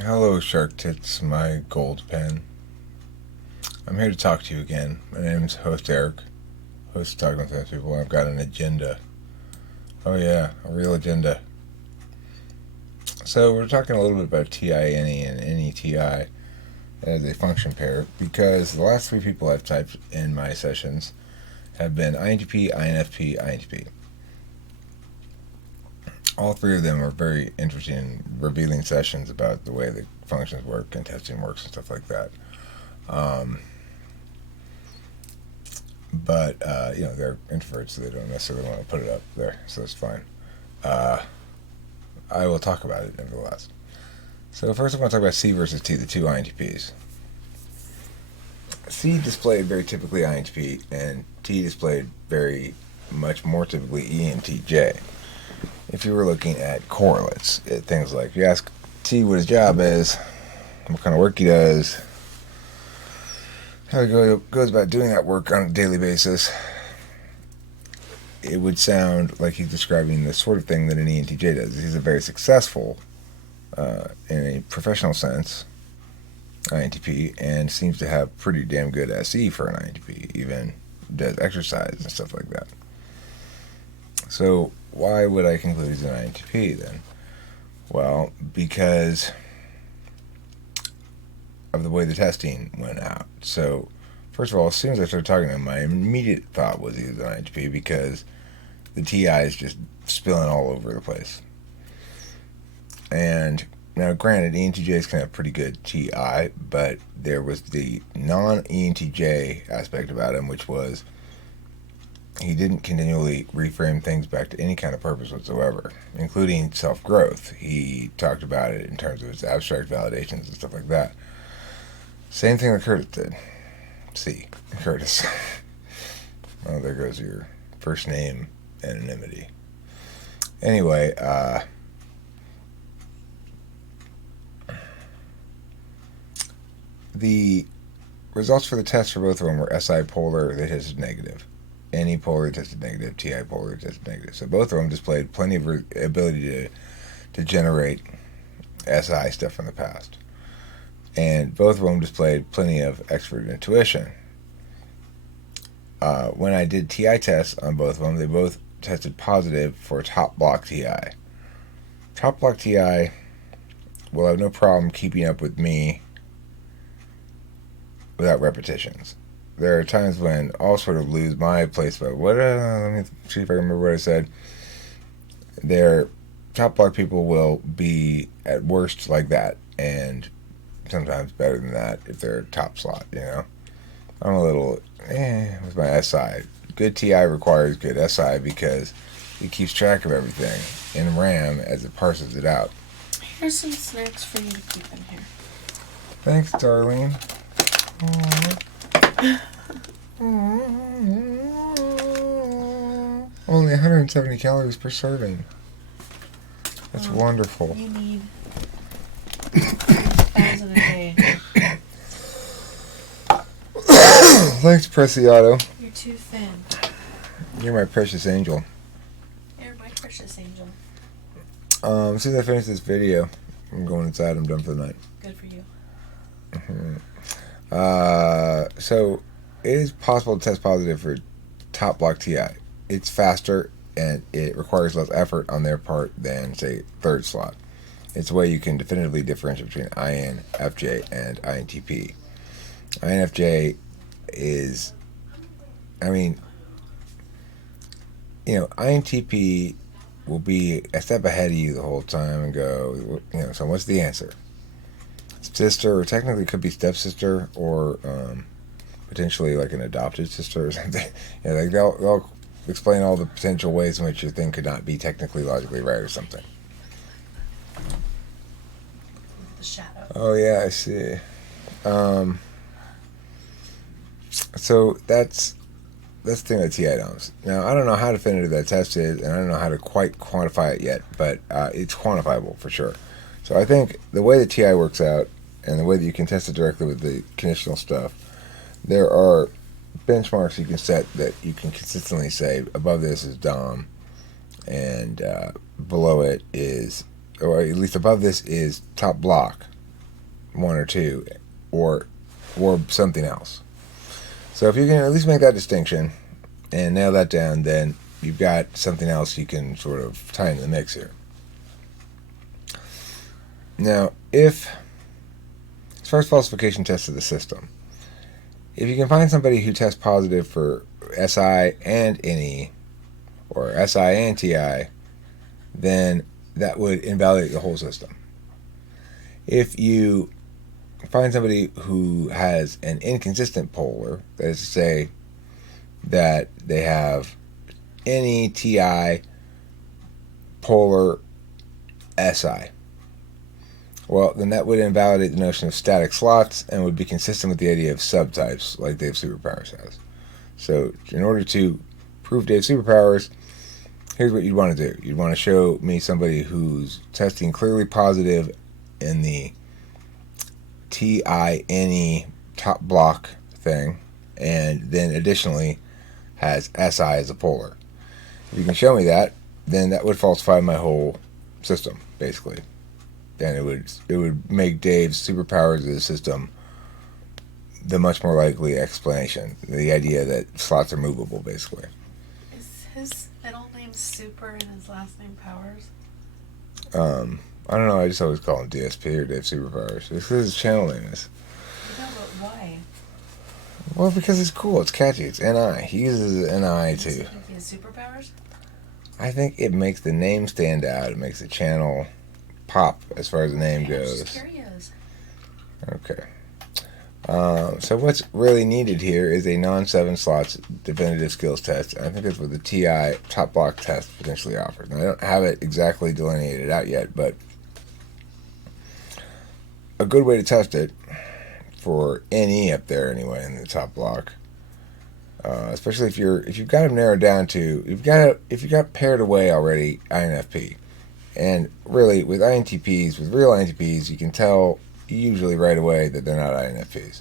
Hello, Shark Tits, my gold pen. I'm here to talk to you again. My name's Host Eric, host of Talking with Famous People. I've got an agenda. Oh, yeah, a real agenda. So, we're talking a little bit about TI-NE and NETI as a function pair because the last three people I've typed in my sessions have been INTP, INFP, INTP. All three of them are very interesting, revealing sessions about the way the functions work and testing works and stuff like that. But they're introverts, so they don't necessarily want to put it up there, so that's fine. I will talk about it nevertheless. So first I'm going to talk about C versus T, the two INTPs. C displayed very typically INTP, and T displayed very much more typically ENTJ. If you were looking at correlates, things like you ask T what his job is, what kind of work he does, how he goes about doing that work on a daily basis, it would sound like he's describing the sort of thing that an ENTJ does. He's a very successful, in a professional sense, INTP, and seems to have pretty damn good SE for an INTP, even does exercise and stuff like that. So why would I conclude he's an INTP then? Well, because of the way the testing went out. So, first of all, as soon as I started talking to him, my immediate thought was he was an INTP because the TI is just spilling all over the place. And now, granted, ENTJs can have pretty good TI, but there was the non-ENTJ aspect about him, which was he didn't continually reframe things back to any kind of purpose whatsoever, including self-growth. He talked about it in terms of its abstract validations and stuff like that. Same thing that Curtis did. C. Curtis. Oh, there goes your first name anonymity. Anyway, the results for the test for both of them were SI polar, they tested negative. NE polar tested negative, TI polar tested negative. So both of them displayed plenty of ability to generate SI stuff from the past. And both of them displayed plenty of expert intuition. When I did TI tests on both of them, they both tested positive for top block TI. Top block TI will have no problem keeping up with me without repetitions. There are times when I'll sort of lose my place, but let me see if I remember what I said. Their top block people will be at worst like that, and sometimes better than that if they're top slot, I'm a little with my SI. Good TI requires good SI because it keeps track of everything in RAM as it parses it out. Here's some snacks for you to keep in here. Thanks, darling. Only 170 calories per serving. That's wonderful. You need 1,000 a day. Thanks, Preciado. You're too thin. You're my precious angel. You're my precious angel. As soon as I finish this video, I'm going inside. I'm done for the night. Good for you. So it is possible to test positive for top block TI. It's faster and it requires less effort on their part than, say, third slot. It's a way you can definitively differentiate between INFJ and INTP. INFJ is, INTP will be a step ahead of you the whole time and go, so what's the answer? Sister, or technically could be stepsister, or potentially like an adopted sister or something. They'll explain all the potential ways in which your thing could not be technically logically right or something. The shadow. Oh yeah, I see. So that's the thing that TI knows. Now I don't know how definitive that test is, and I don't know how to quite quantify it yet, but it's quantifiable for sure. So I think the way that TI works out, and the way that you can test it directly with the conditional stuff, there are benchmarks you can set that you can consistently say above this is Dom, and below it is, or at least above this is top block, one or two, or something else. So if you can at least make that distinction and nail that down, then you've got something else you can sort of tie into the mix here. Now, as far as falsification tests of the system, if you can find somebody who tests positive for SI and NE, or SI and TI, then that would invalidate the whole system. If you find somebody who has an inconsistent polar, that is to say that they have NE, TI, polar, SI, well, then that would invalidate the notion of static slots and would be consistent with the idea of subtypes like Dave Superpowers has. So in order to prove Dave Superpowers, here's what you'd want to do. You'd want to show me somebody who's testing clearly positive in the TINE top block thing, and then additionally has SI as a polar. If you can show me that, then that would falsify my whole system, basically. Then it would make Dave's superpowers of the system the much more likely explanation. The idea that slots are movable, basically. Is his middle name Super and his last name Powers? I don't know. I just always call him DSP or Dave Superpowers. This is his channel name is. No, but why? Well, because it's cool. It's catchy. It's NI. He uses NI too. He has superpowers? I think it makes the name stand out. It makes the channel pop as far as the name I'm goes. just curious. Okay. So what's really needed here is a non-7 slots definitive skills test. I think that's what the TI top block test potentially offers. Now, I don't have it exactly delineated out yet, but a good way to test it for NE up there anyway in the top block, especially if you've got them narrowed down to if you've got paired away already INFP, and really with INTPs, with real INTPs, you can tell usually right away that they're not INFPs.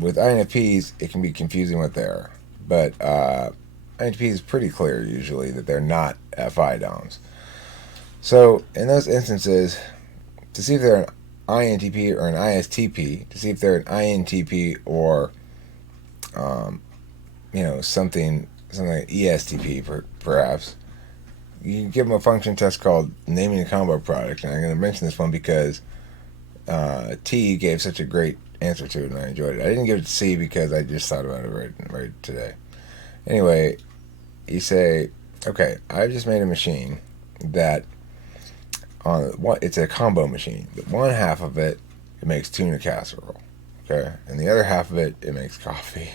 With INFPs, it can be confusing what they are, but INTPs is pretty clear usually that they're not FI DOMs. So in those instances, to see if they're an INTP or an ISTP, to see if they're an INTP or something like ESTP perhaps, you can give them a function test called naming a combo product. And I'm going to mention this one because T gave such a great answer to it and I enjoyed it. I didn't give it to C because I just thought about it right today. Anyway, you say, okay, I just made a machine that it's a combo machine. One half of it makes tuna casserole, okay, and the other half of it makes coffee.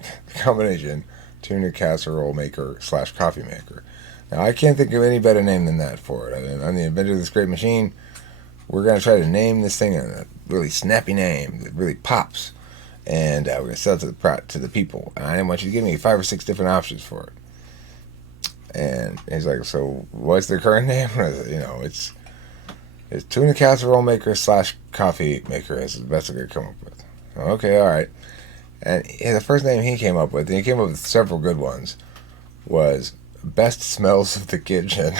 The combination, tuna casserole maker / coffee maker. Now I can't think of any better name than that for it. I mean, I'm the inventor of this great machine. We're going to try to name this thing a really snappy name that really pops, and we're going to sell it to the people. And I want you to give me 5 or 6 different options for it. And he's like, so what's their current name? It's tuna casserole maker / coffee maker is the best I could come up with. Okay, all right. And the first name he came up with, and he came up with several good ones, was Best Smells of the Kitchen.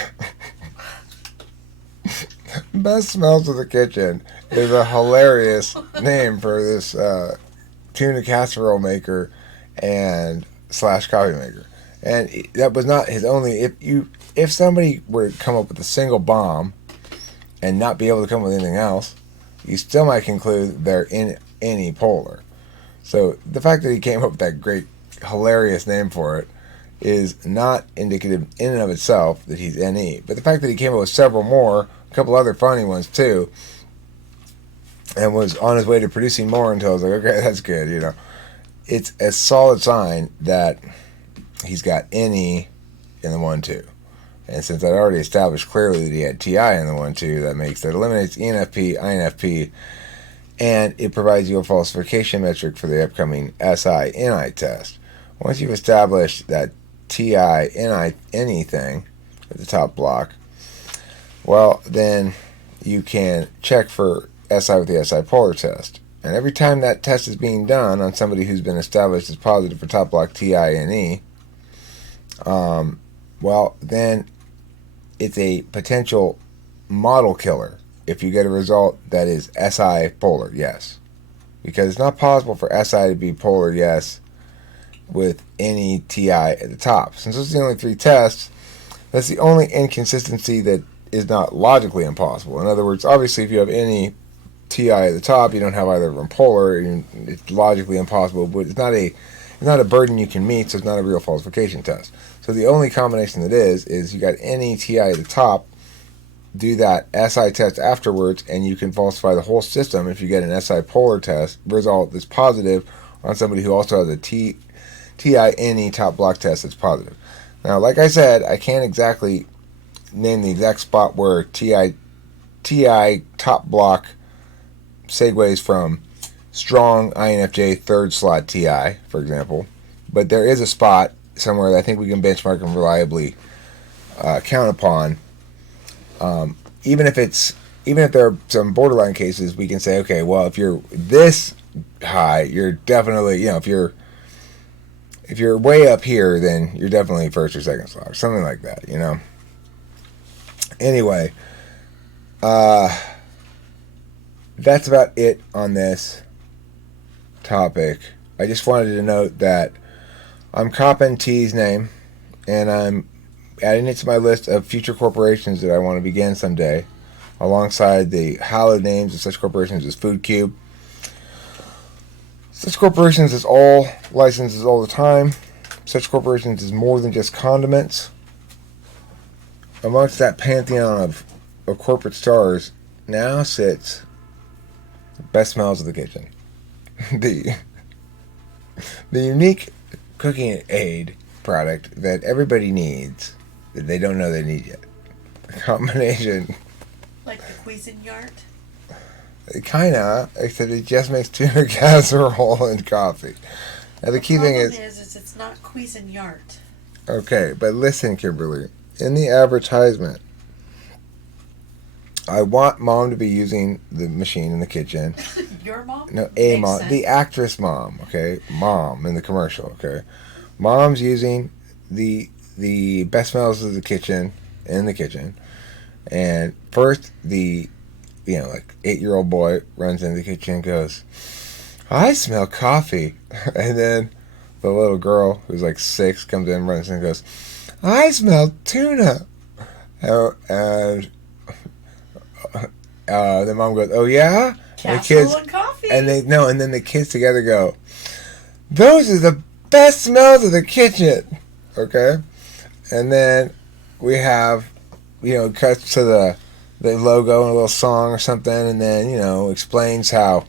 Best Smells of the Kitchen is a hilarious name for this tuna casserole maker and / coffee maker. And that was not his only. If somebody were to come up with a single bomb and not be able to come up with anything else, you still might conclude they're in any polar. So the fact that he came up with that great, hilarious name for it is not indicative in and of itself that he's NE. But the fact that he came up with several more, a couple other funny ones too, and was on his way to producing more until I was like, okay, that's good, It's a solid sign that he's got NE in the 1-2. And since I'd already established clearly that he had TI in the 1-2, that eliminates ENFP, INFP, and it provides you a falsification metric for the upcoming SI NI test. Once you've established that TI NE thing at the top block, well, then you can check for SI with the SI polar test. And every time that test is being done on somebody who's been established as positive for top block TI well, then it's a potential model killer if you get a result that is SI polar, yes. Because it's not possible for SI to be polar, yes, with any TI at the top. Since those are the only 3 tests, that's the only inconsistency that is not logically impossible. In other words, obviously, if you have any TI at the top, you don't have either of them polar, it's logically impossible, but it's not a burden you can meet, so it's not a real falsification test. So the only combination that is you got any TI at the top, do that SI test afterwards, and you can falsify the whole system if you get an SI polar test result that's positive on somebody who also has a TI any top block test that's positive. Now, like I said, I can't exactly name the exact spot where TI top block segues from strong INFJ third slot TI, for example, but there is a spot somewhere that I think we can benchmark and reliably count upon. Even if there are some borderline cases, we can say, okay, well, if you're this high, you're definitely, if you're way up here, then you're definitely first or second slot, or something like that, Anyway, that's about it on this topic. I just wanted to note that I'm copying T's name, and I'm adding it to my list of future corporations that I want to begin someday, alongside the hallowed names of such corporations as Food Cube. Such corporations as all licenses all the time. Such corporations as more than just condiments. Amongst that pantheon of corporate stars now sits the best smells of the kitchen. The unique cooking aid product that everybody needs, that they don't know they need yet. A combination. Like the Cuisinart? Kinda, except it just makes tuna casserole and coffee. Now the key thing is it's not Cuisinart. Okay, but listen, Kimberly. In the advertisement, I want Mom to be using the machine in the kitchen. Your mom? No, Makes mom. sense. The actress mom, okay? Mom in the commercial, okay? Mom's using the best smells of the kitchen in the kitchen. And first, like 8-year-old boy runs into the kitchen and goes, I smell coffee. And then the little girl, who's like 6, comes in, runs in and goes, I smell tuna. And the mom goes, oh yeah? Casserole and coffee. And then the kids together go, those are the best smells of the kitchen. Okay? And then we have, cuts to the logo and a little song or something, and then, explains how,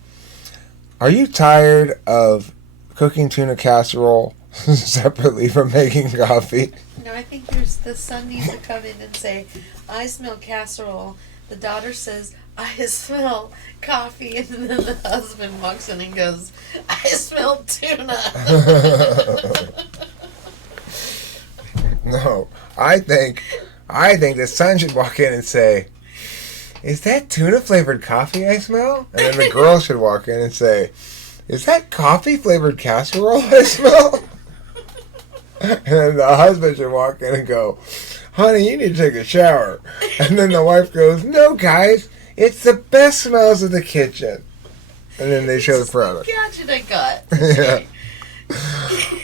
are you tired of cooking tuna casserole separately from making coffee? No, I think there's the son needs to come in and say, I smell casserole. The daughter says, I smell coffee. And then the husband walks in and goes, I smell tuna. No, I think the son should walk in and say, is that tuna flavored coffee I smell? And then the girl should walk in and say, is that coffee flavored casserole I smell? And then the husband should walk in and go, honey, you need to take a shower. And then the wife goes, no guys, it's the best smells of the kitchen. And then they show the product. Gadget I got. Yeah.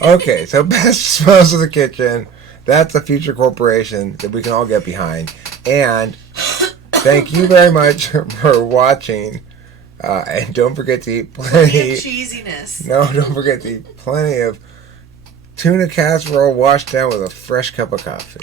Okay, so best smells of the kitchen. That's a future corporation that we can all get behind. And thank you very much for watching. And don't forget to eat plenty of cheesiness. No, don't forget to eat plenty of tuna casserole washed down with a fresh cup of coffee.